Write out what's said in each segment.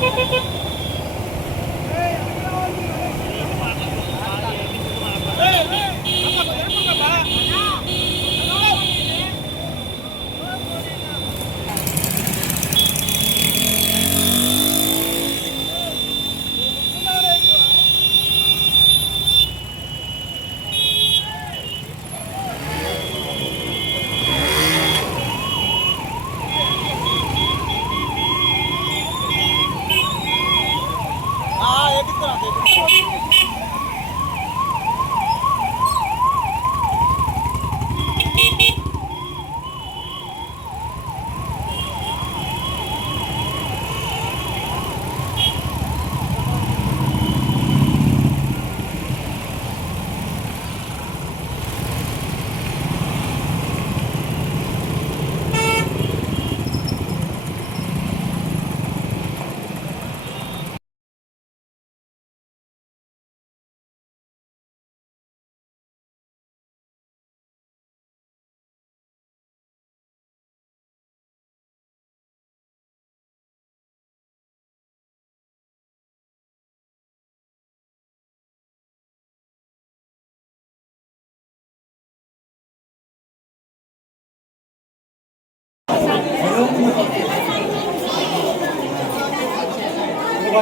Thank you.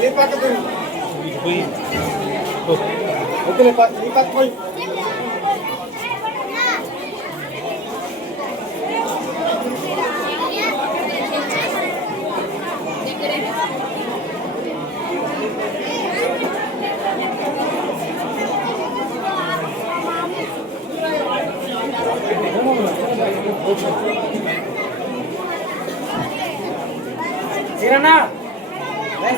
ఈ పక్కకు వద్దులే పక్క ఈ పక్క పోయి కిరణా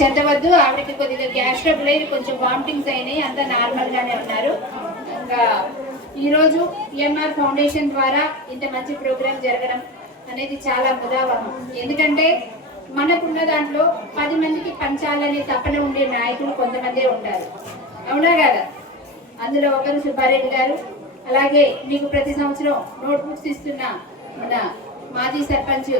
చెందవద్దు ఆవిడకి కొద్దిగా గ్యాస్ ట్రబుల్ అయ్యి కొంచెం వామిటింగ్స్ అయినాయి అంతా నార్మల్ గానే ఉన్నారు. ఇంకా ఈరోజు ఈఎంఆర్ ఫౌండేషన్ ద్వారా ఇంత మంచి ప్రోగ్రామ్ జరగడం అనేది చాలా ముదావహం. ఎందుకంటే మనకున్న దాంట్లో పది మందికి పంచాలనే తపన ఉండే నాయకులు కొంతమందే ఉంటారు. అవునా కదా? అందులో ఒకరు సుబ్బారెడ్డి గారు అలాగే మీకు ప్రతి సంవత్సరం నోట్బుక్స్ ఇస్తున్న మన మాజీ సర్పంచ్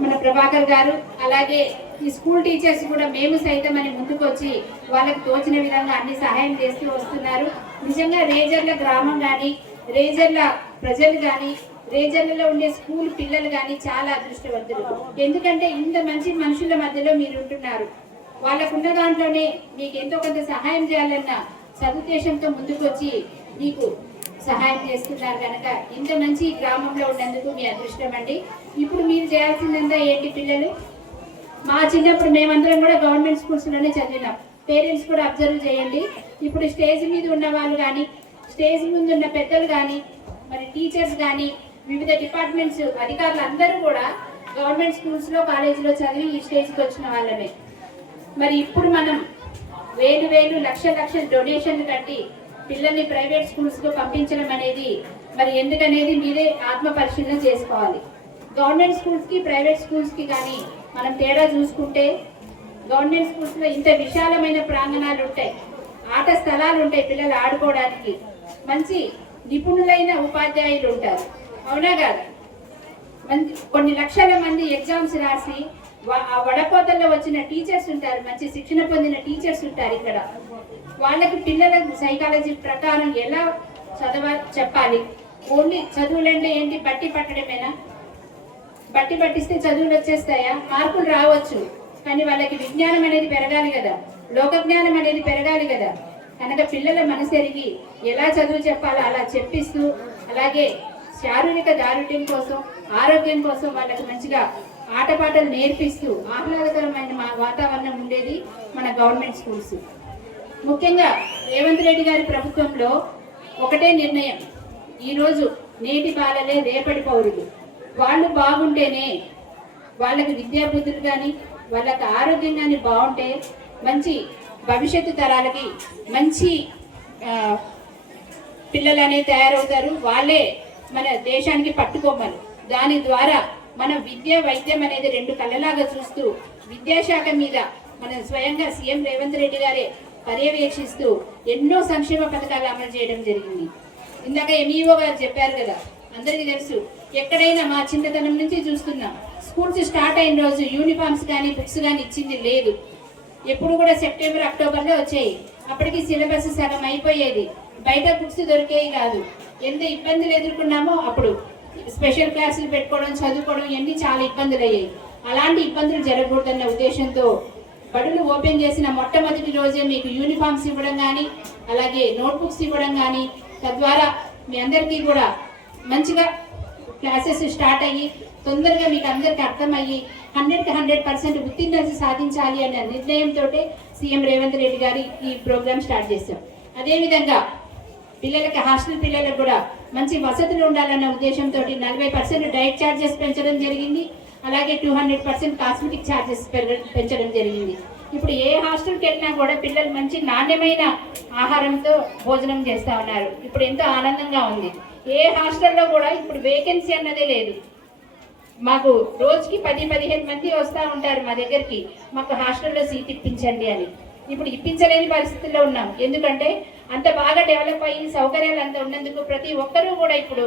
మన ప్రభాకర్ గారు అలాగే ఈ స్కూల్ టీచర్స్ కూడా మేము సైతం అని ముందుకొచ్చి వాళ్ళకి తోచిన విధంగా అన్ని సహాయం చేస్తూ వస్తున్నారు. నిజంగా రేజర్ల గ్రామం కానీ రేజర్ల ప్రజలు కానీ రేజన్లలో ఉండే స్కూల్ పిల్లలు కానీ చాలా అదృష్టవంతులు. ఎందుకంటే ఇంత మంచి మనుషుల మధ్యలో మీరు ఉంటున్నారు. వాళ్ళకున్న దాంట్లోనే మీకు ఎంతో కొంత సహాయం చేయాలన్న సదుద్దేశంతో ముందుకొచ్చి మీకు సహాయం చేస్తున్నారు కనుక ఇంత మంచి గ్రామంలో ఉన్నందుకు మీ అదృష్టం అండి. ఇప్పుడు మీరు చేయాల్సిందంతా ఏంటి పిల్లలు? మా చిన్నప్పుడు మేమందరం కూడా గవర్నమెంట్ స్కూల్స్లోనే చదివినాం. పేరెంట్స్ కూడా అబ్జర్వ్ చేయండి. ఇప్పుడు స్టేజ్ మీద ఉన్న వాళ్ళు కానీ స్టేజ్ ముందు ఉన్న పెద్దలు కానీ మరి టీచర్స్ కానీ వివిధ డిపార్ట్మెంట్స్ అధికారులు అందరూ కూడా గవర్నమెంట్ స్కూల్స్లో కాలేజీలో చదివి ఈ స్టేజ్కి వచ్చిన వాళ్ళమే. మరి ఇప్పుడు మనం వేలు వేలు లక్ష లక్ష డొనేషన్లు కట్టి పిల్లల్ని ప్రైవేట్ స్కూల్స్లో పంపించడం అనేది మరి ఎందుకనేది మీరే ఆత్మ పరిశీలన చేసుకోవాలి. గవర్నమెంట్ స్కూల్స్కి ప్రైవేట్ స్కూల్స్కి కానీ మనం తేడా చూసుకుంటే గవర్నమెంట్ స్కూల్స్లో ఇంత విశాలమైన ప్రాంగణాలు ఉంటాయి. ఆట స్థలాలు ఉంటాయి పిల్లలు ఆడుకోవడానికి. మంచి నిపుణులైన ఉపాధ్యాయులు ఉంటారు. అవునా కాదు? మంది కొన్ని లక్షల మంది ఎగ్జామ్స్ రాసి ఆ వడపోతల్లో వచ్చిన టీచర్స్ ఉంటారు మంచి శిక్షణ పొందిన టీచర్స్ ఉంటారు ఇక్కడ. వాళ్ళకి పిల్లల సైకాలజీ ప్రకారం ఎలా చదవ చెప్పాలి? ఓన్లీ చదువులంటే ఏంటి? బట్టి పట్టడమేనా? బట్టి పట్టిస్తే చదువులు వచ్చేస్తాయా? మార్కులు రావచ్చు కానీ వాళ్ళకి విజ్ఞానం అనేది పెరగాలి కదా. లోక జ్ఞానం అనేది పెరగాలి కదా. కనుక పిల్లల మనసెరిగి ఎలా చదువు చెప్పాలో అలా చెప్పిస్తూ అలాగే శారీరక దారుఢ్యం కోసం ఆరోగ్యం కోసం వాళ్ళకి మంచిగా ఆటపాటలు నేర్పిస్తూ ఆహ్లాదకరమైన మా వాతావరణం ఉండేది మన గవర్నమెంట్ స్కూల్స్. ముఖ్యంగా రేవంత్ రెడ్డి గారి ప్రభుత్వంలో ఒకటే నిర్ణయం. ఈరోజు నేటి బాలలే రేపటి పౌరులు. వాళ్ళు బాగుంటేనే వాళ్ళకి విద్యాబుద్ధులు కానీ వాళ్ళకి ఆరోగ్యం కానీ బాగుంటే మంచి భవిష్యత్తు తరాలకి మంచి పిల్లలు అనేది తయారవుతారు. వాళ్ళే మన దేశానికి పట్టుకోమని. దాని ద్వారా మన విద్య వైద్యం అనేది రెండు కళ్ళలాగా చూస్తూ విద్యాశాఖ మీద మన స్వయంగా సీఎం రేవంత్ రెడ్డి గారే పర్యవేక్షిస్తూ ఎన్నో సంక్షేమ పథకాలు అమలు చేయడం జరిగింది. ఇందాక ఎంఈఓ గారు చెప్పారు కదా అందరికీ తెలుసు ఎక్కడైనా మా చిన్నతనం నుంచి చూస్తున్నాం. స్కూల్స్ స్టార్ట్ అయిన రోజు యూనిఫామ్స్ కానీ బుక్స్ కానీ ఇచ్చింది లేదు. ఎప్పుడు కూడా సెప్టెంబర్ అక్టోబర్లో వచ్చాయి. అప్పటికి సిలబస్ సగం అయిపోయేది బయట బుక్స్ దొరికేవి కాదు. ఎంత ఇబ్బందులు ఎదుర్కొన్నామో అప్పుడు. స్పెషల్ క్లాసులు పెట్టుకోవడం చదువుకోవడం ఇవన్నీ చాలా ఇబ్బందులు అయ్యాయి అలాంటి ఇబ్బందులు జరగకూడదన్న ఉద్దేశంతో బడులు ఓపెన్ చేసిన మొట్టమొదటి రోజే మీకు యూనిఫామ్స్ ఇవ్వడం కానీ అలాగే నోట్బుక్స్ ఇవ్వడం కానీ తద్వారా మీ అందరికీ కూడా మంచిగా క్లాసెస్ స్టార్ట్ అయ్యి తొందరగా మీకు అందరికి అర్థమయ్యి హండ్రెడ్కి హండ్రెడ్ పర్సెంట్ ఉత్తీర్ణత సాధించాలి అనే నిర్ణయంతో సీఎం రేవంత్ రెడ్డి గారి ఈ ప్రోగ్రామ్ స్టార్ట్ చేశాం అదేవిధంగా పిల్లలకి హాస్టల్ పిల్లలకు కూడా మంచి వసతులు ఉండాలన్న ఉద్దేశంతో నలభై పర్సెంట్ డైట్ ఛార్జెస్ పెంచడం జరిగింది. అలాగే two hundred percent cosmetic charges పెంచడం జరిగింది. ఇప్పుడు ఏ హాస్టల్కి వెళ్ళినా కూడా పిల్లలు మంచి నాణ్యమైన ఆహారంతో భోజనం చేస్తా ఉన్నారు. ఇప్పుడు ఎంతో ఆనందంగా ఉంది. ఏ హాస్టల్లో కూడా ఇప్పుడు వేకెన్సీ అన్నదే లేదు. మాకు రోజుకి పది పదిహేను మంది వస్తూ ఉంటారు మా దగ్గరికి. మాకు హాస్టల్లో సీట్ ఇప్పించండి అని. ఇప్పుడు ఇప్పించలేని పరిస్థితుల్లో ఉన్నాం. ఎందుకంటే అంత బాగా డెవలప్ అయ్యి సౌకర్యాలు అంత ఉన్నందుకు ప్రతి ఒక్కరూ కూడా ఇప్పుడు